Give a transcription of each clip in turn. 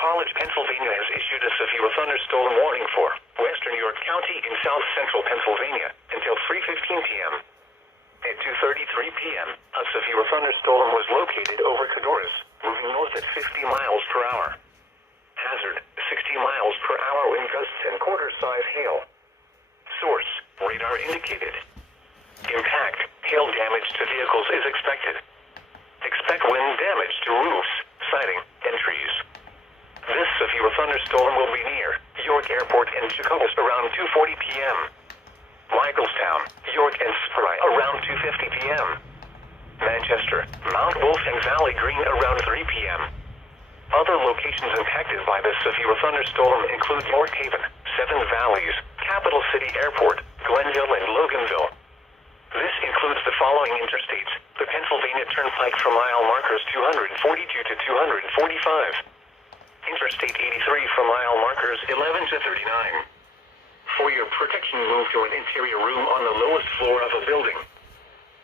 College, Pennsylvania has issued a severe thunderstorm warning for western York County in south central Pennsylvania until 3:15 p.m. At 2:33 p.m., a severe thunderstorm was located over Codorus, moving north at 50 miles per hour. Hazard, 60 miles per hour wind gusts and quarter-size hail. Source, radar indicated. Impact, hail damage to vehicles is expected. Expect wind damage to roofs, siding, and trees. This severe thunderstorm will be near York Airport and Chicago around 2:40 p.m. Michaelstown, York and Spry around 2:50 p.m. Manchester, Mount Wolf and Valley Green around 3 p.m. Other locations impacted by this severe thunderstorm include York Haven, Seven Valleys, Capital City Airport, Glenville and Loganville. This includes the following interstates: the Pennsylvania Turnpike from mile markers 242 to 245. Interstate 83 from mile markers 11 to 39. For your protection, move to an interior room on the lowest floor of a building.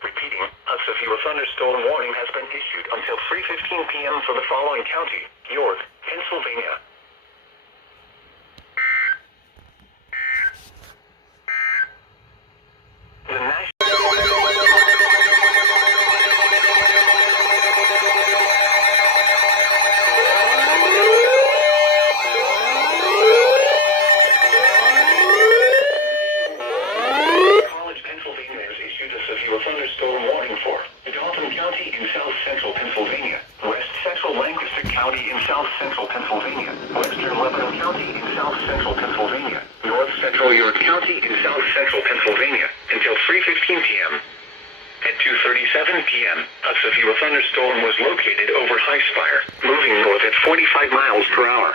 Repeating, a severe thunderstorm warning has been issued until 3:15 p.m. for the following county: York, Pennsylvania. The National thunderstorm warning for Dalton County in south central Pennsylvania, west central Lancaster County in south central Pennsylvania, western Lebanon County in south central Pennsylvania, north central York County in south central Pennsylvania until 3:15 p.m. At 2:37 p.m., a severe thunderstorm was located over Highspire, moving north at 45 miles per hour.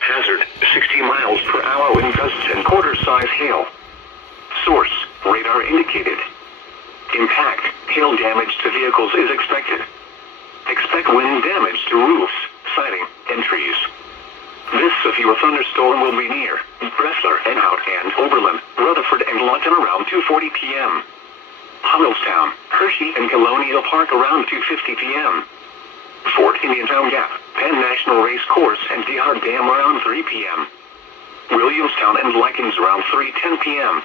Hazard, 60 miles per hour wind gusts and quarter-size hail. Source, radar indicated. Impact, hail damage to vehicles is expected. Expect wind damage to roofs, siding, and trees. This severe thunderstorm will be near Bresler, Enhout, and Oberlin, Rutherford, and Lawton around 2:40 p.m. Huddlestown, Hershey, and Colonial Park around 2:50 p.m. Fort Indiantown Gap, Penn National Race Course, and Dehart Dam around 3 p.m. Williamstown and Likens around 3:10 p.m.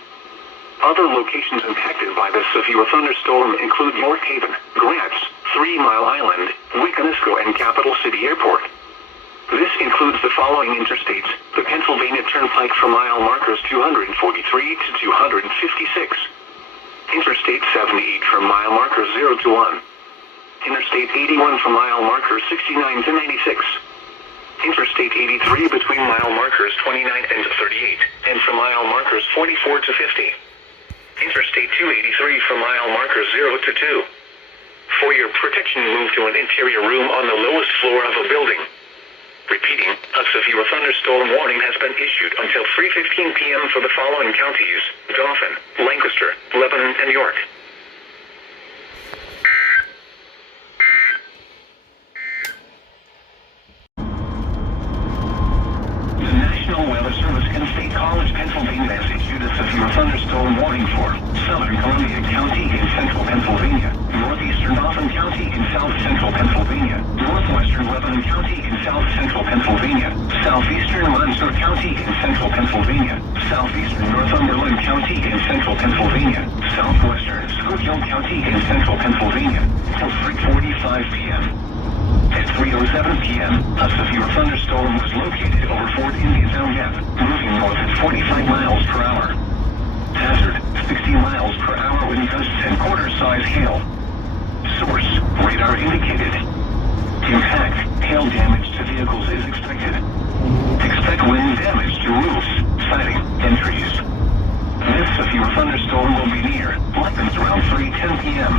Other locations impacted by this severe thunderstorm include York Haven, Grants, 3 Mile Island, Wiconisco, and Capital City Airport. This includes the following interstates: the Pennsylvania Turnpike from mile markers 243 to 256. Interstate 78 from mile markers 0 to 1. Interstate 81 from mile markers 69 to 96. Interstate 83 between mile markers 29 and 38, and from mile markers 44 to 50. Interstate 283 from mile markers 0 to 2. For your protection, move to an interior room on the lowest floor of a building. Repeating, a severe thunderstorm warning has been issued until 3:15 p.m. for the following counties: Dauphin, Lancaster, Lebanon, and York. The National Weather Service and State College, Pennsylvania has issued a severe thunderstorm warning for southern Columbia County in central Pennsylvania, northeastern Dauphin County in south central Pennsylvania, northwestern Lebanon County in south central Pennsylvania, southeastern Montour County in central Pennsylvania, southeastern Northumberland County in central Pennsylvania, southwestern Schuylkill County in central Pennsylvania, till 3:45 p.m. At 3:07 p.m., a severe thunderstorm was located over Fort Indiantown Gap, moving north at 45 miles per hour. Hazard, 60 miles per hour wind gusts and quarter-size hail. Source, radar indicated. Impact, hail damage to vehicles is expected. Expect wind damage to roofs, siding, and trees. This severe thunderstorm will be near Likens around 3:10 p.m.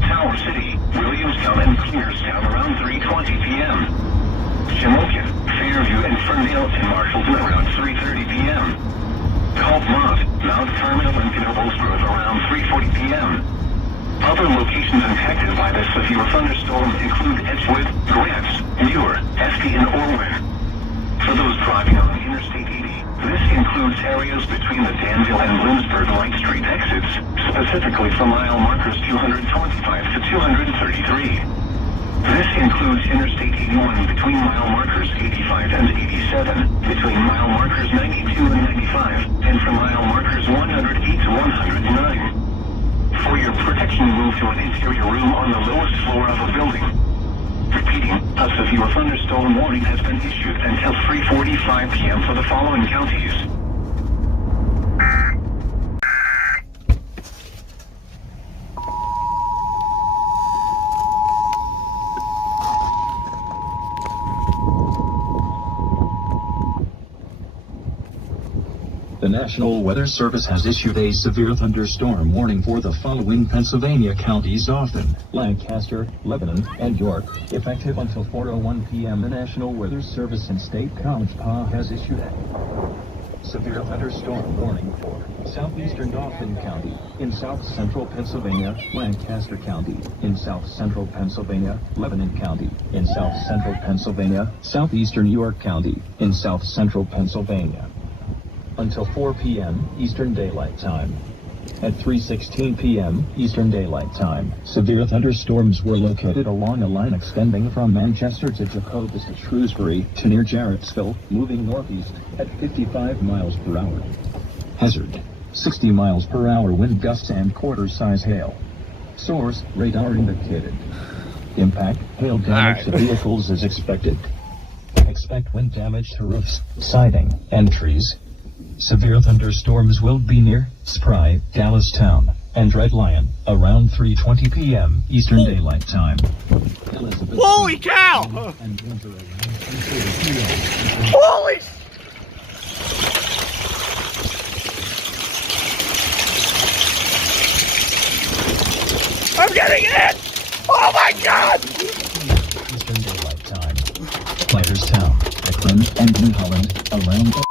Tower City, Williamstown, and Clearstown around 3:20 p.m. Shamokin, Fairview, and Ferndale and Marshallton around 3:30 p.m. Mont, Mount Carmel, and Hillsgrove around 3:40 p.m. Other locations impacted by this severe thunderstorm include Edgewood, Grants, Muir, Esty, and Orwin. For those driving on Interstate 80, this includes areas between the Danville and Bloomsburg Light Street exits, specifically from mile markers 225 to 233. This includes Interstate 81 between mile markers 85 and 87, between mile markers 92 and 95, and from mile markers 108 to 109. For your protection, move to an interior room on the lowest floor of a building. Repeating, a severe thunderstorm warning has been issued until 3:45 p.m. for the following counties. The National Weather Service has issued a severe thunderstorm warning for the following Pennsylvania counties: Dauphin, Lancaster, Lebanon, and York. Effective until 4:01 p.m. the National Weather Service in State College Park has issued a severe thunderstorm warning for southeastern Dauphin County, in south-central Pennsylvania, Lancaster County, in south-central Pennsylvania, Lebanon County, in south-central Pennsylvania, southeastern York County, in south-central Pennsylvania. Until 4 p.m. Eastern Daylight Time. At 3:16 p.m. Eastern Daylight Time, severe thunderstorms were located along a line extending from Manchester to Jacobus to Shrewsbury to near Jarrettsville, moving northeast at 55 miles per hour. Hazard: 60 miles per hour wind gusts and quarter-size hail. Source: radar indicated. Impact: hail damage to vehicles is expected. Expect wind damage to roofs, siding, and trees. Severe thunderstorms will be near Spry, Dallastown, and Red Lion around 3:20 p.m. Eastern Daylight Time. Elizabeth Holy cow! And winter around 3:30 p.m. Holy! I'm getting it! Oh my God! Eastern Daylight Time. Playerstown, Akron, and New Holland around.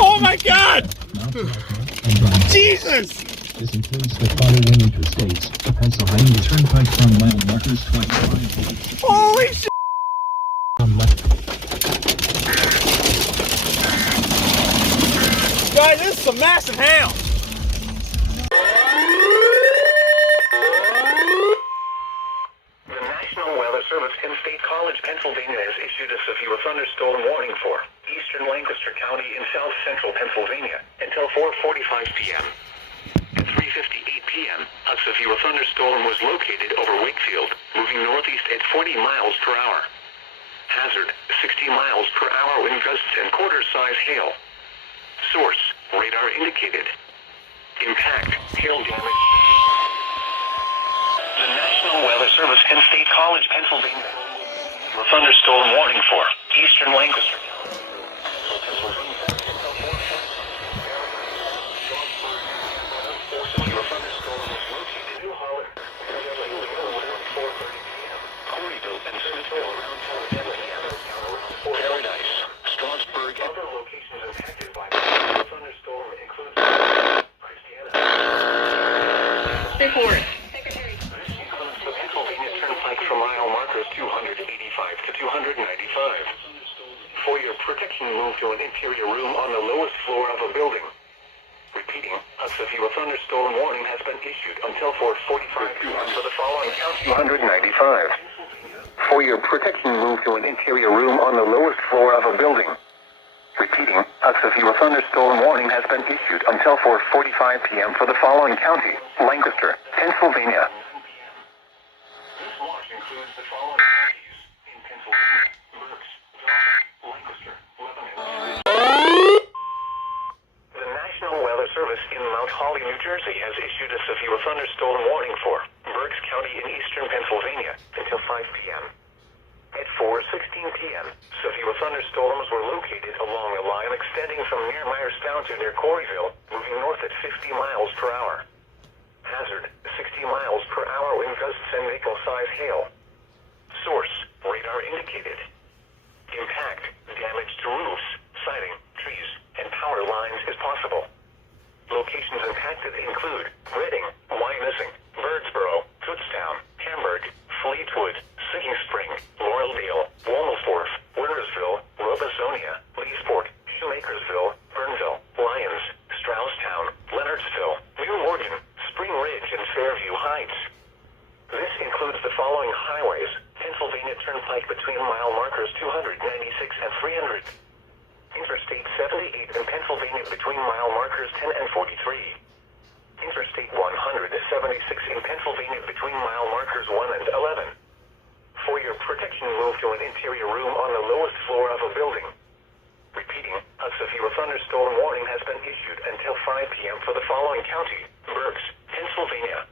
Oh my God! Jesus! This includes the following interstates: the Pennsylvania Turnpike from mile markers 25. Holy shit! Guys, this is some massive hail! The National Weather Service in State College, Pennsylvania has issued a severe thunderstorm warning for eastern Lancaster County in south-central Pennsylvania until 4:45 p.m. At 3:58 p.m., a severe thunderstorm was located over Wakefield, moving northeast at 40 miles per hour. Hazard: 60 miles per hour wind gusts and quarter-size hail. Source: radar indicated. Impact: hail damage. The National Weather Service in State College, Pennsylvania. A thunderstorm warning for eastern Lancaster. Paradise, Strasburg, other locations impacted by the thunderstorm include Christiana. Report. This includes the Pennsylvania Turnpike from mile markers 285 to 295. For your protection, move to an interior room on the lowest floor of a building. Repeating, a severe thunderstorm warning has been issued until 4:45 p.m. for the following county. 295. For your protection, move to an interior room on the lowest floor of a building. Repeating, a severe thunderstorm warning has been issued until 4:45 p.m. for the following county: Lancaster, Pennsylvania. This watch includes the following counties in Pennsylvania: Berks, Dauphin, Lancaster, Lebanon. The National Weather Service in Mount Holly, New Jersey has issued a severe thunderstorm warning for Berks County in eastern Pennsylvania until 5 p.m. At 4:16 p.m., severe thunderstorms were located along a line extending from near Myerstown to near Corryville, moving north at 50 miles per hour. Hazard: 60 miles per hour wind gusts and nickel-size hail. Source: radar indicated. Impact: damage to roofs, siding, trees, and power lines is possible. Locations impacted include Reading, Wyomissing, Birdsboro, Kutztown, Hamburg, Fleetwood, Sinking Spring, Laureldale, Womelsdorf, Wintersville, Robesonia, Leesport, Shoemakersville, Burnville, Lyons, Strausstown, Leonardsville, New Morgan, Spring Ridge, and Fairview Heights. highways. Pennsylvania Turnpike between mile markers 296 and 300. Interstate 78 in Pennsylvania between mile markers 10 and 43. Interstate 176 in Pennsylvania between mile markers 1 and 11. For your protection, move to an interior room on the lowest floor of a building. Repeating, a severe thunderstorm warning has been issued until 5 p.m. for the following county: Berks, Pennsylvania,